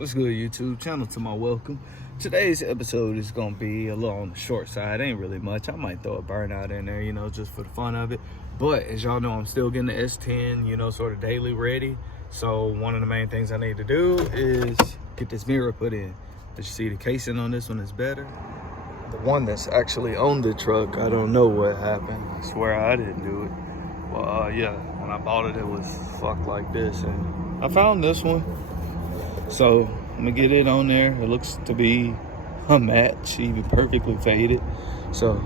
What's good, YouTube channel? To my welcome. Today's episode is gonna be a little on the short side. Ain't really much. I might throw a burnout in there, just for the fun of it. But as y'all know, I'm still getting the S10, sort of daily ready. So one of the main things I need to do is get this mirror put in. As you see, the casing on this one is better. The one that's actually on the truck, I don't know what happened. I swear I didn't do it. Well, yeah, when I bought it, it was fucked like this, and I found this one. So I'm gonna get it on there. It looks to be a match, even perfectly faded. So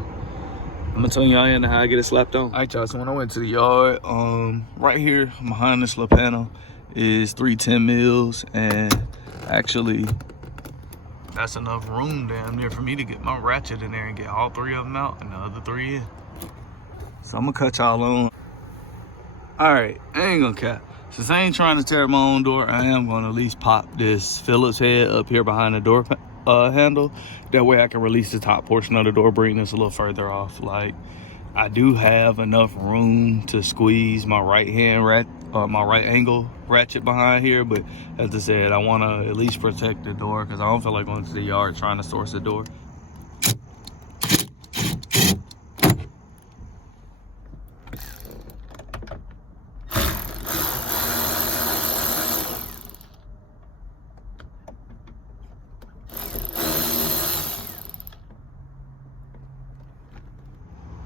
I'm gonna tell y'all how I get it slapped on. All right, y'all, so when I went to the yard, right here behind this little panel is 3 10 mils, and actually that's enough room damn near for me to get my ratchet in there and get all 3 of them out and the other 3 in. So I'm gonna cut y'all on. All right, I ain't gonna cap. Since I ain't trying to tear my own door, I am gonna at least pop this Phillips head up here behind the door handle. That way I can release the top portion of the door, bring this a little further off. Like, I do have enough room to squeeze my right angle ratchet behind here, but as I said, I wanna at least protect the door because I don't feel like going to the yard trying to source the door.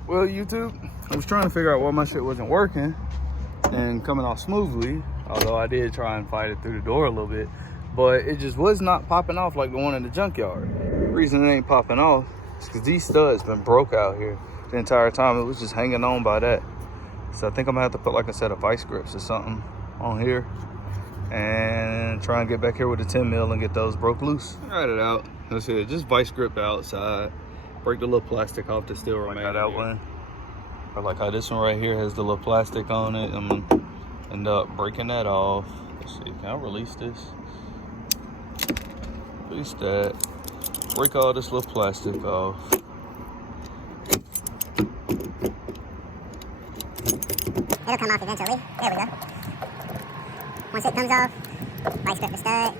Well, YouTube, I was trying to figure out why my shit wasn't working and coming off smoothly, although I did try and fight it through the door a little bit, but it just was not popping off like the one in the junkyard. The reason it ain't popping off is because these studs been broke out here the entire time. It was just hanging on by that. So I think I'm gonna have to put like a set of vice grips or something on here and try and get back here with a 10 mil and get those broke loose. Write it out. That's it. Just vice grip the outside. Break the little plastic off to still remain like that one. Or like how this one right here has the little plastic on it. I'm gonna end up breaking that off. Let's see, can I release this? Release that. Break all this little plastic off. It'll come off eventually. There we go. Once it comes off, vice grip the stud.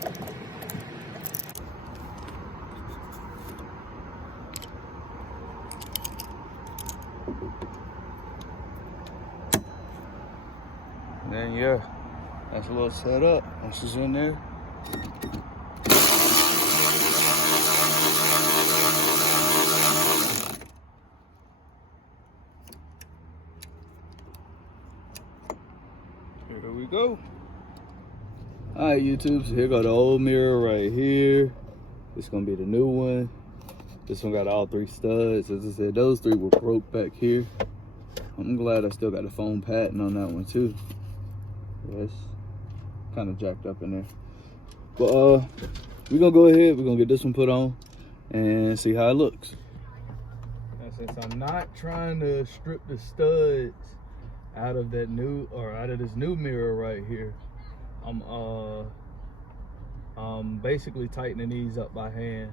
And then yeah, that's a little setup. Once it's in there. Here we go. All right, YouTube, so here got the old mirror right here. This is gonna be the new one. This one got all 3 studs. As I said, those 3 were broke back here. I'm glad I still got the foam padding on that one too. Yes, kind of jacked up in there. But we're gonna go ahead, we're gonna get this one put on and see how it looks. Now, since I'm not trying to strip the studs out of that out of this new mirror right here, I'm basically tightening these up by hand.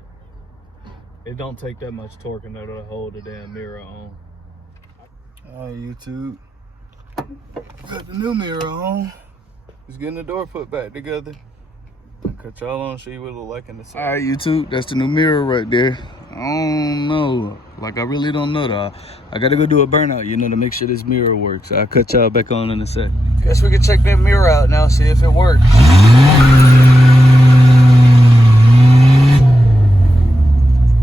It don't take that much torque in order to hold the damn mirror on. All right, YouTube, got the new mirror on. Just getting the door put back together. I'll cut y'all on, show you what it look like in the side. All right, YouTube, that's the new mirror right there. I don't know, like I really don't know though. I gotta go do a burnout, to make sure this mirror works. I'll cut y'all back on in a sec. Guess we can check that mirror out now, see if it works.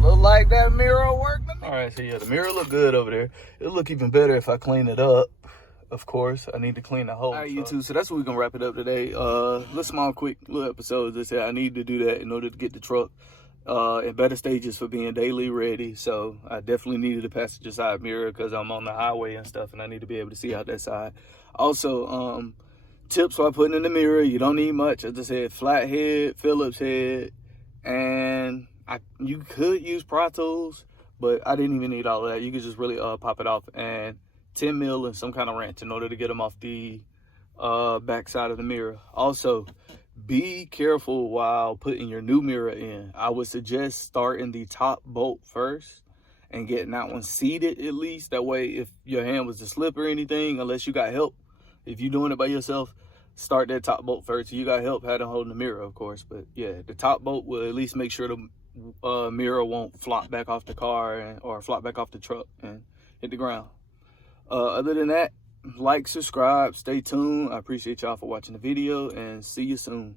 Look like that mirror worked to me. All right, so yeah, the mirror look good over there. It'll look even better if I clean it up. Of course, I need to clean the hole. All right, YouTube, so that's what we're gonna wrap it up today. Little small, quick little episode. Just say I need to do that in order to get the truck in better stages for being daily ready. So I definitely needed a passenger side mirror because I'm on the highway and stuff, and I need to be able to see out that side. Also, tips while putting in the mirror, you don't need much. As I said, flat head, Phillips head, and you could use Pro Tools, but I didn't even need all of that. You could just really pop it off and 10 mil and some kind of wrench in order to get them off the back side of the mirror. Also, be careful while putting your new mirror in. I would suggest starting the top bolt first and getting that one seated at least. That way, if your hand was to slip or anything, unless you got help, if you're doing it by yourself, start that top bolt first. You got help how to hold the mirror, of course, but yeah, the top bolt will at least make sure the mirror won't flop back off the car or flop back off the truck and hit the ground. Other than that, like, subscribe, stay tuned. I appreciate y'all for watching the video, and see you soon.